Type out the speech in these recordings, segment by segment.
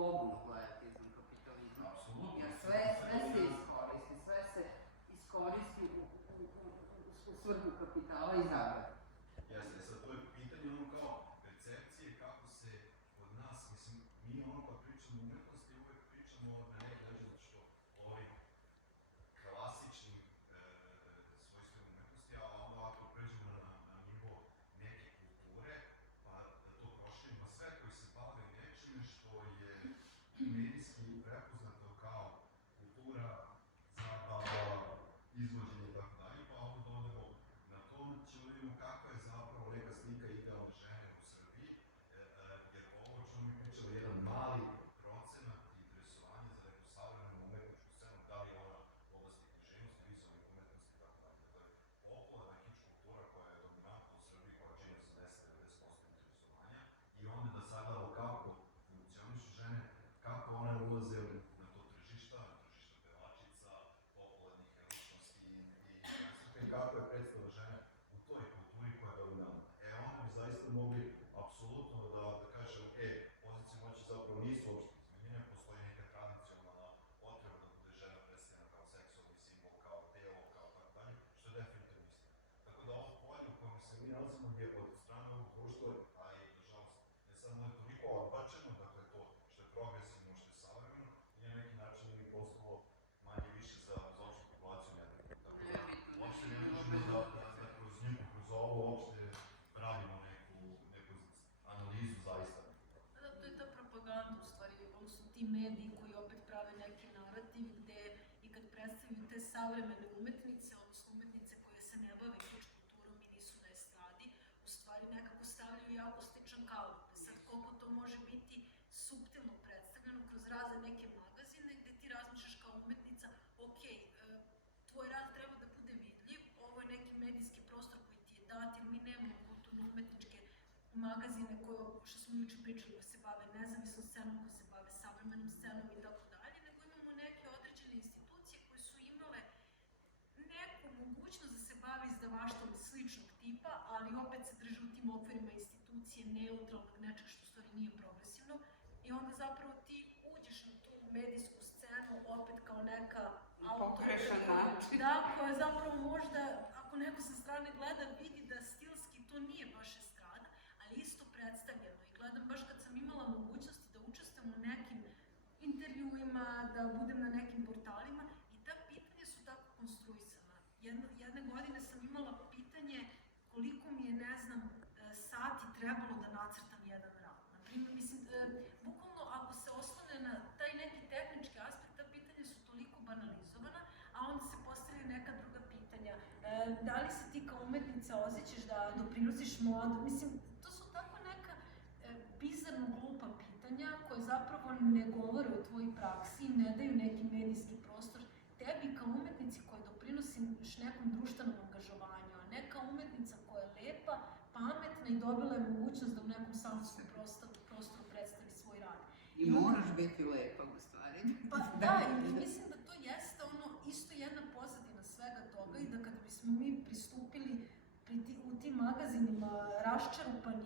pogubno gledati izvan kapitalizma. Apsolutno. Jer sve se iskoristi u svrhu kapitala i zarade. Jeste, sad to je pitanje ono kao percepcije kako se kod nas, mislim, mi ono kad pričamo o umetnosti uvek pričamo na neki način zato što ovim klasičnim svojstvima umetnosti, a onda ako pređemo na nivo neke kulture, pa da to proširimo sve koji se bave nečime što je medijski prepoznato kao kultura, zabava, izvođenje i tako dalje, pa onda dodamo na to, ćemo vidimo kakva je zapravo neka slika idealne žene u Srbiji, jer ovo o čemu mi pričamo je jedan mali procenat interesovanja za neku savremenu umetničku scenu, da li je ona u oblasti književnosti, vizualnih umetnosti i tako dalje. Dakle, popularna kič kultura koja je dominantna u Srbiji, koja čini 80-90% interesovanja, i onda da sagledamo kako funkcionišu žene, kako one ulaze na to tržišta pevačica, popularnih ličnosti i kako je predstava žene u toj kulturi koja je dominantna. Onda bi zaista mogli apsolutno da kažemo, pozicije moći zapravo nisu uopšte izmenjene, postoji neka tradicionalna potreba da bude žena predstavljena kao seksualni simbol, kao telo, kao tako dalje, što je definitivno istina. Tako da ovo polje u kojem se mi nalazimo je od strane ovog društva, a i, nažalost, ne samo je toliko odbačeno, dakle to što je progresivno, što je savremeno, i na neki način mi postalo manje više za opštu populaciju nedelju. Tako da, uopšte ne možemo da kroz nju, kroz ovo uopšte pravimo neku analizu zaista. Da, to je ta propaganda u stvari, ovo su ti mediji koji opet prave neki narativ gde i kad predstavljaju te savremene umetnice, odnosno umetnice koje se ne bave kič kulturom i nisu na estradi, u stvari nekako stavljaju jako sličan kalup. Sad, koliko to može biti suptilno predstavljeno kroz razne neke magazine gde ti razmišljaš kao umetnica, ok, tvoj rad treba da bude vidljiv, ovo je neki medijski prostor koji ti je dat, jer mi nemamo kulturno-umetničke magazine što smo juče pričali, koji se bave nezavisnom scenom, koji se bave savremenom scenom i tako dalje, nego imamo neke određene institucije koje su imale neku mogućnost da se bave izdavaštvom sličnog tipa, ali opet se drže u tim okvirima institucije, neutralnog, nečeg što u stvari nije progresivno, i onda zapravo ti uđeš na tu medijsku scenu opet kao neka da, koja zapravo možda, ako neko sa strane gleda, vidi da stilski to nije baš estrada, ali isto predstavljeno. I gledam baš kad sam imala mogućnosti da učestvujem u nekim intervjuima, da budem na nekim portalima, i ta pitanja su tako konstruisana. Jedne godine sam imala pitanje koliko mi je, ne znam, sati trebalo da nacrtam jedan rad. Naprimjer, mislim, bukvalno ako se oslone na taj neki tehnički aspekt, ta pitanja su toliko banalizovana, a onda se postavljaju neka druga pitanja. Da li se ti kao umetnica osjećaš da doprinosiš modu? Mislim, to su tako neka bizarno glupa pitanja koje zapravo ne govore o tvojoj praksi, ne daju neki medijski prostor tebi kao umetnici koja doprinosi nekom društvenom angažovanju, a ne kao umetnica koja je lepa, pametna i dobila je mogućnost da u nekom salonskom prostoru predstavi svoj rad. I moraš biti lepa, u stvari. Pa da, i mislim da to jeste isto jedna pozadina svega toga, i da kada bismo mi pristupili u tim magazinima raščarupani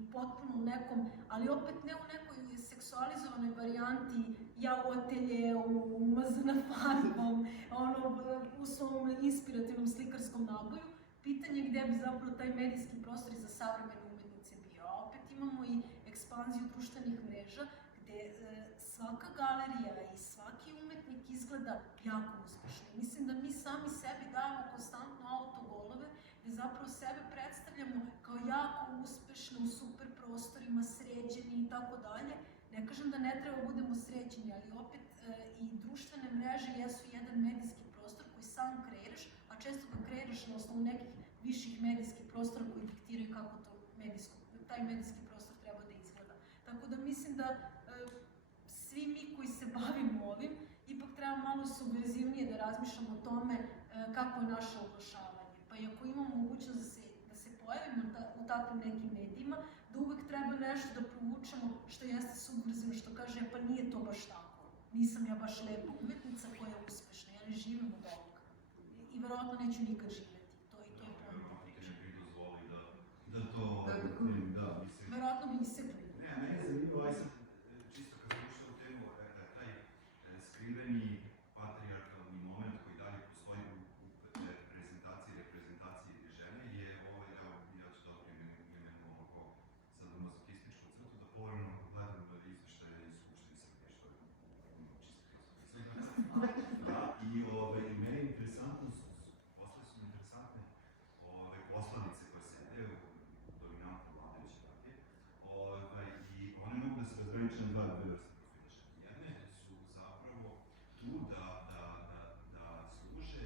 i potpuno u nekom, ali opet ne u nekoj seksualizovanoj varijanti, jaotelje, umazana farbom, u svom inspirativnom slikarskom naboju, pitanje gde bi zapravo taj medijski prostor i za savremene umetnice bio. A opet imamo i ekspanziju društvenih mreža, gde svaka galerija i svaki umetnik izgleda jako uspešno. Mislim da mi sami sebi dajemo konstantno autogolove, gde zapravo sebe predstavljamo kao jako uspešno, u super prostorima, sređeni i tako dalje. Ne kažem da ne treba budemo sređeni, ali opet i društvene mreže jesu jedan medijski prostor koji sam kreiraš, a često ga kreiraš na osnovu nekih viših medijskih prostora koji diktiraju kako taj medijski prostor treba da izgleda. Tako da mislim da svi mi koji se bavimo ovim, ipak treba malo subverzivnije da razmišljamo o tome kako je naše oglašavanje. Pa i ako imamo mogućnost da se pojavimo u takvim nekim medijima, da uvek treba nešto da provučemo što jeste subverzivno, što kaže, pa nije to baš tako. Nisam ja baš lepa umetnica koja je uspešna, ja ne živim od ovoga. I verovatno neću nikad živeti. To je poenta priče. Ne bi dozvoli da to... Verovatno bi isekli. Ne, meni je zanimljivo, aj sad, čisto kad slušao te pričam dve vrste profila žena. Jedne su zapravo tu da služe,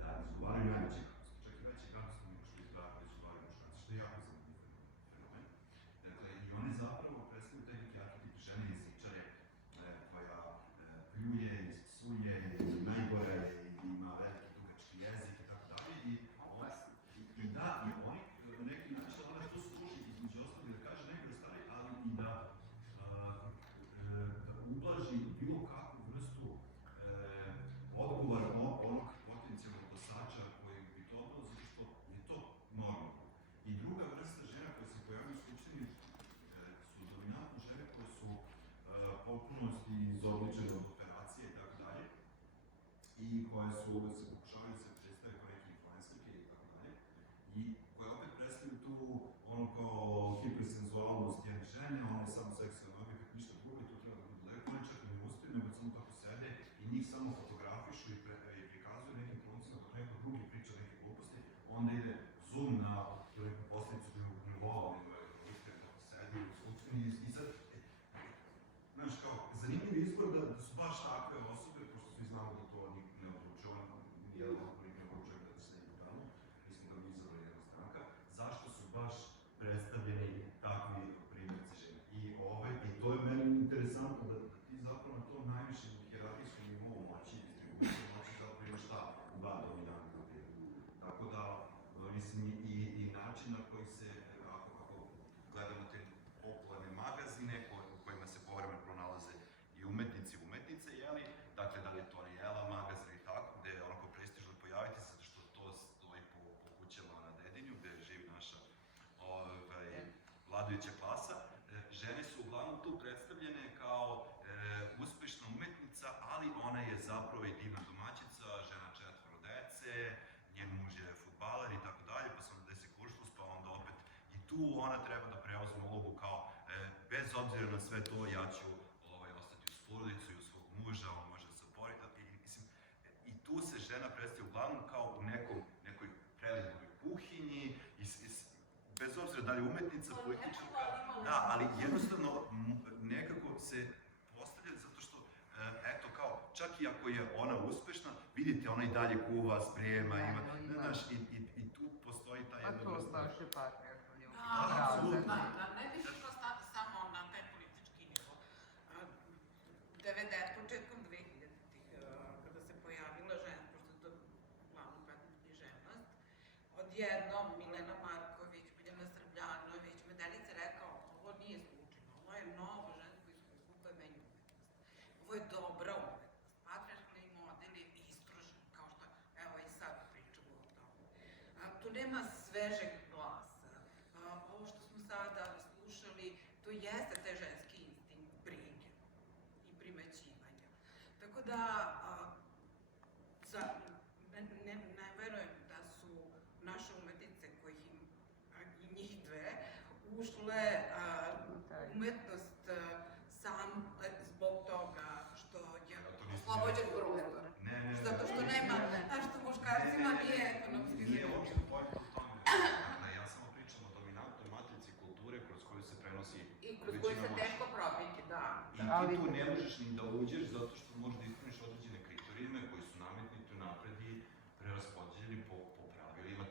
da izgovaraju najveće gluposti. Čak i veće gluposti nego što izgovaraju muškarci, što je jako zanimljiv fenomen. Dakle, i one zapravo predstavljaju taj neki arhetip žene jezičare koja pljuje, ispsuje, najgore je, ima veliki dugački jezik i tako dalje. I da, i oni na neki način ona to služi između ostalog da kaže najgore stvari, ali i da ublaži bilo kakvu vrstu odgovora onog potencijalnog glasača koji bi to odbilo, zato što je to normalno. I druga vrsta žena koja se pojavljaju u Skupštini su dominantne žene koje su potpunosti izobličene od operacije i tako dalje i koje su se pokušavaju se predstaviti kao neke influencerke i tako dalje i koje opet predstavljaju tu ono kao hipersenzualnost jedne žene, ona je samo seksualna objekt, ništa drugo i to treba da bude lepo, oni čak ne ustaju, nego samo tako sede i njih samo fotografišu i prikazuju nekim trenucima dok neko drugi priča neke gluposti, onda ide zoom na neku posledicu nivoa, nego je uspio tako sedi u Skupštini i sad, znaš kao, zanimljiv izbor da su baš takve osobe, pošto svi znamo da to ne odlučuje, nijedan odbornik ne odlučuje da se ne upravo, mi smo ga mi izabrali jedna stranka, zašto su baš predstavljeni takvi primjerci žena. I to je meni interesantno da ti zapravo na tom najvišem hijerarhijskom nivou moći, distribucije moći zapravo imaš ta dva dominantna dela. Tako da, mislim, i način na koji se, ako gledamo te popularne magazine u kojima se povremeno pronalaze i umetnici i umetnice, jeli? Dakle, da li je to Rijela magazin i tako, gde je onako prestižno pojaviti se, zato što to stoji po kućama na Dedinju, gde živi naša vladajuća klasa. Žene su uglavnom tu predstavljene kao uspešna umetnica, ali ona je zapravo i divna domaćica, žena 4 dece, njen muž je fudbaler i tako dalje, pa se onda desi kuršlus, pa onda opet i tu ona treba da preuzme ulogu kao bez obzira na sve to ja ću ostati uz porodicu i uz svog muža, on može da se opori, i tu se žena predstavlja uglavnom kao u nekoj predivnoj kuhinji, bez obzira da li je umetnica, političarka, da, ali jednostavno nekako se postavlja zato što, eto kao, čak i ako je ona uspešna, vidite, ona i dalje kuva, sprema, ima, znaš, i tu postoji ta jedna vrsta. Pa to baš je patriarhalni Da, apsolutno. Ne bih išla stati samo na taj politički nivo. Početkom 2000-ih, kada se pojavila žena, pošto je to uglavnom predmet književnost, odjednom Milena Marković, Biljana Srbljanović, Medenica rekao, ovo nije slučajno, ovo je novo žensko iskustvo koje menja umetnost. Ovo je dobra umetnost. Patriarhalni model je istrožen, kao što, evo i sad pričamo o tome. Tu nema svežeg glasa. Ovo što smo sada slušali, to jeste taj ženski instinkt brige i primećivanja. Tako da, ne verujem da su naše umetnice, kojih i njih dve, ušle umetnost sam zbog toga što je oslobođen prostor. Zato što nema, što muškarcima nije ekonomski zanimljivo. Nije uopšte pojma o tome. Ja samo pričam o dominantnoj matrici kulture kroz koju se prenosi I kroz koju se teško probiti, da. I ti tu ne možeš ni da uđeš zato što možeš da ispuniš određene kriterijume koji su nametnuti unapred i preraspodeljeni po pravilima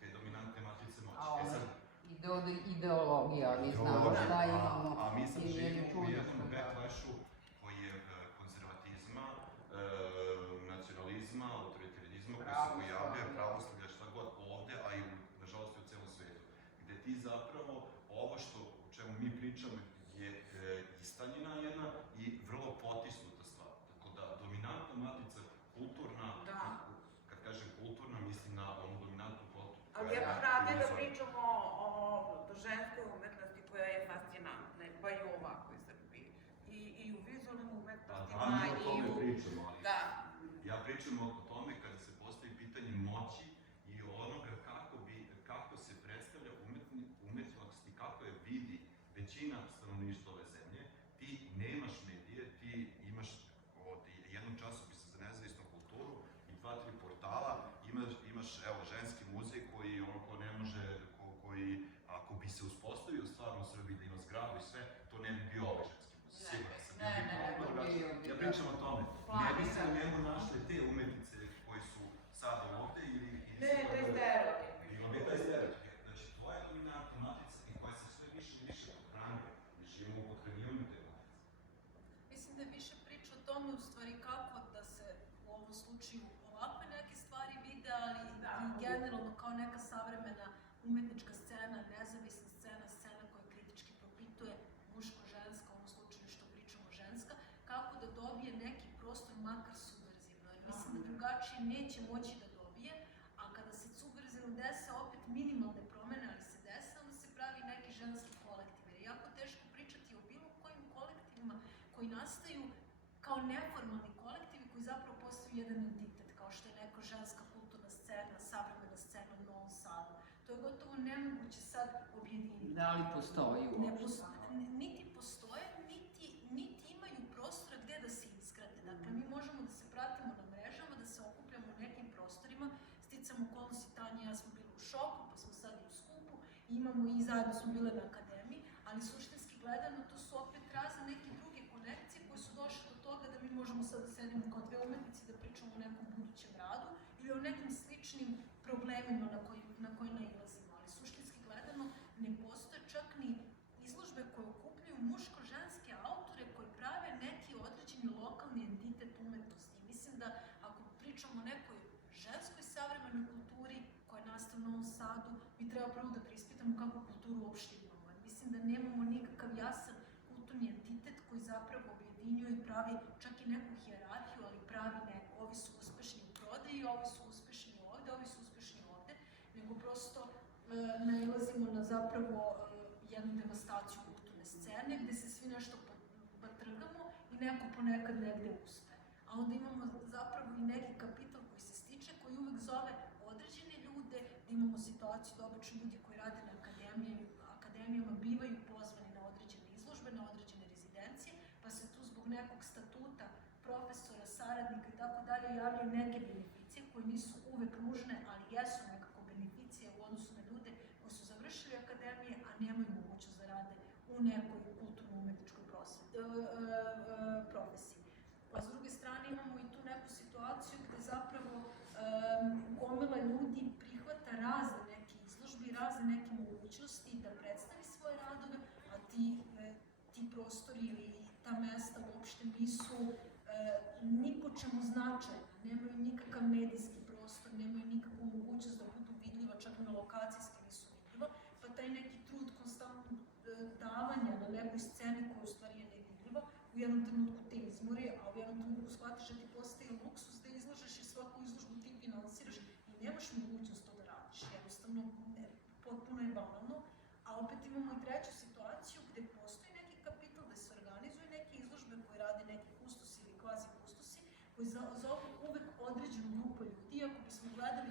te dominantne matrice moći. Ideologija, mi znamo šta imamo. A mi sad živimo u jednom backlashu koji je konzervatizma, nacionalizma, autoritarizma koji se pojavlja, pravoslavlja šta god ovde, a i nažalost i u celom svetu. Gde ti zapravo ovo o čemu mi pričamo je istanjena jedna i vrlo potisnuta stvar. Tako da dominantna matrica kulturna, kad kažem kulturna, mislim na onu dominantnu kulturu. Ali ja bih radila da pričamo o ženskoj umetnosti koja je fascinantna, pa i u ovakvoj Srbiji. I u vizualnim umetnostima, mi o tome pričamo, ali da. Ja pričam o tome kada se postavi pitanje moći i onoga kako se predstavlja umetnost i kako je vidi većina stanovništva ove zemlje. Ti nemaš medije, ti imaš jednom časopisa za nezavisnu kulturu i 2-3 portala, imaš ženski muzej koji onako ne može, koji ako bi se uspostavio stvarno u Srbiji da ima zgradu i sve, to ne bi bio ovaj ženski muzej. umetnička scena, nezavisna scena, scena koja kritički propituje muško-ženska, u ovom slučaju što pričamo ženska, kako da dobije neki prostor makar subverzivno. Jer mislim da drugačije neće moći da dobije, a kada se subverzivno dese opet minimalne promene, ali se dese, onda se pravi neki ženski kolektiv. Jer je jako teško pričati o bilo kojim kolektivima koji nastaju kao neformalni kolektivi koji zapravo postaju jedan entitet, kao što je neka ženska kulturna scena, savremena scena u Novom Sadu. To je gotovo nemoguće sad objediniti. Da li postoji uopšte? Niti postoje, niti imaju prostora gde da se iskrate. Dakle, mi možemo da se pratimo na mrežama, da se okupljamo u nekim prostorima, sticamo okolnosti, Tanja i ja smo bili u Šoku, pa smo sad i u Skupu, imamo i zajedno smo bile na akademiji, ali suštinski gledano to su opet razne neke druge konekcije koje su došle do toga da mi možemo sad da sedimo kao dve umetnici da pričamo o nekom budućem radu ili o nekim sličnim problemima na koje nailazimo, ali suštinski gledano ne postoje čak ni izložbe koje okupljuju muško-ženske autore koji prave neki određeni lokalni entitet umetnosti. Mislim da ako pričamo o nekoj ženskoj savremenoj kulturi koja nastaje u Novom Sadu, mi treba prvo da preispitamo kakvu kulturu uopšte imamo. Mislim da nemamo nikakav jasan kulturni entitet koji zapravo objedinjuje i pravi čak i neku hijerarhiju, ali pravi neko, ovi su uspešni u prodaji, ovi su uspešni ovde, ovi su uspešni ovde, nego prosto nailazimo na zapravo jednu devastaciju kulturne scene gde se svi nešto potrgamo i neko ponekad negde uspe. A onda imamo zapravo i neki kapital koji se stiče, koji uvek zove određene ljude, da imamo situaciju da obično ljudi koji rade na akademijama bivaju pozvani na određene izložbe, na određene rezidencije, pa se tu zbog nekog statuta profesora, saradnika i tako dalje javljaju neke beneficije koje nisu uvek nužne, ali jesu nekako beneficije u odnosu na ljude koji su završili akademije, a nemaju mogućnost da rade u nekoj kulturno-umetničkoj profesiji. A s druge strane imamo i tu neku situaciju gde zapravo gomila ljudi prihvata razne neke izložbe i razne neke mogućnosti da predstavi svoje radove, a ti prostori ili ta mesta uopšte nisu ni po čemu značajna, nemaju nikakav medijski prostor, nemaju nikakvu mogućnost da budu vidljiva, čak na lokacijski nisu vidljiva, pa taj neki trud konstantnog davanja na nekoj sceni koja u stvari je nevidljiva, u jednom trenutku te izmori, a u jednom trenutku shvatiš da ti postaje luksus da izlažeš i svaku izložbu ti finansiraš i nemaš mogućnost to da radiš. Jednostavno, potpuno je banalno, a opet imamo i treću situaciju gde postoji neki kapital, da se organizuju neke izložbe koje rade neki kustosi ili kvazi kustosi, koji zovu uvek određenu grupu ljudi. Ako bismo gledali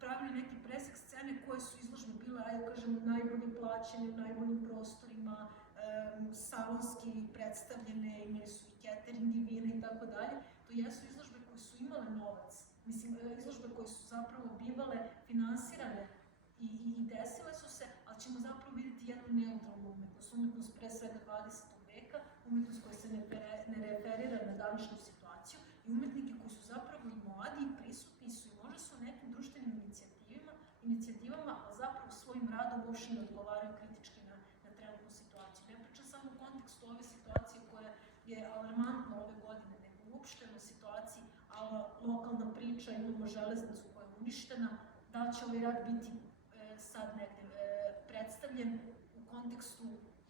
pravili neki presek scene koje su izložbe bile, ajde kažemo, najbolje plaćene, u najboljim prostorima, salonski predstavljene, imali su i catering i vina i tako dalje, to jesu izložbe koje su imale novac, mislim, izložbe koje su zapravo bivale finansirane i desile su se, ali ćemo zapravo vidjeti jednu neutralnu umetnost pre svega 20. veka, umetnost koja se ne referira na današnju situaciju i umetnike koji su zapravo i mladi i prisutni su i možda su u nekim društvenim inicijativama, a zapravo svojim radom uopšte ne odgovaraju kritički na trenutnu situaciju. Ne pričam samo u kontekstu ove situacije koja je alarmantna ove godine, nego uopšte na situaciji, lokalna priča, imamo železnicu koja je uništena, da li će ovaj rad biti sad negde predstavljen u kontekstu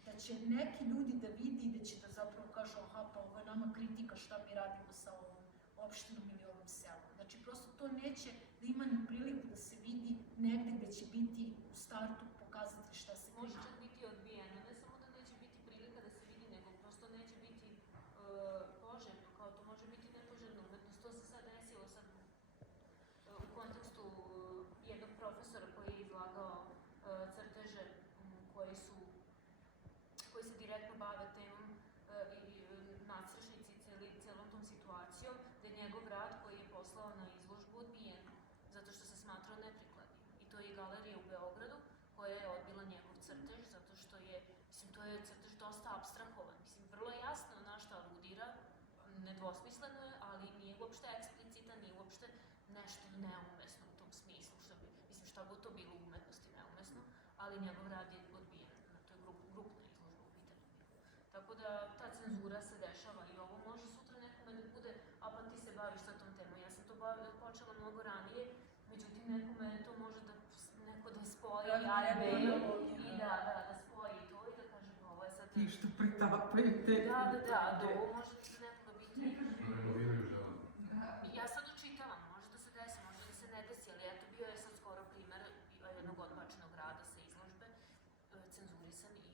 da će neki ljudi da vidi i da će da zapravo kažu aha, pa ovo je nama kritika šta mi radimo sa ovom opštinom ili ovom selom. Znači, prosto to neće da ima ni priliku da se vidi negde gde će biti u startu pokazati šta se Može kritika. čak biti odbijeno, ne samo da neće biti prilika da se vidi, nego prosto neće biti poželjno, kao to može biti nepoželjna umetnost. To se sad desilo sad u kontekstu jednog profesora koji je izlagao crteže koji se direktno bave temom i nadstrešnici celom tom situacijom, da je njegov rad koji je poslao na izložbu odbijen, zato što se smatrao neprikladnim. I to je galerija u Beogradu koja je odbila njegov crtež, zato što je, mislim, to je crtež dosta apstrahovan. Mislim, vrlo je jasno na šta aludira, nedvosmisleno je, ali nije uopšte eksplicitan, nije uopšte nešto neumesno u tom smislu, što bi, mislim, šta god to bilo u umetnosti neumesno, ali njegov rad je odbijen, to je grupna izložba u pitanju. Tako da ta cenzura se dešava i ovo može sutra nekome da bude, a pa ti se baviš sa tom temom. Ja sam to počela mnogo ranije, međutim nekome to može da neko da spoji Pravi A i B terminologiju. i da spoji to i da kaže pa ovo je sad... Ti što pritapaju te... Da, ovo može nekoga biti... Renoviraju železno. Ja sad učitavam, može da se desi, može da se ne desi, ali eto bio je sad skoro primer jednog odbačenog rada sa izložbe, cenzurisan i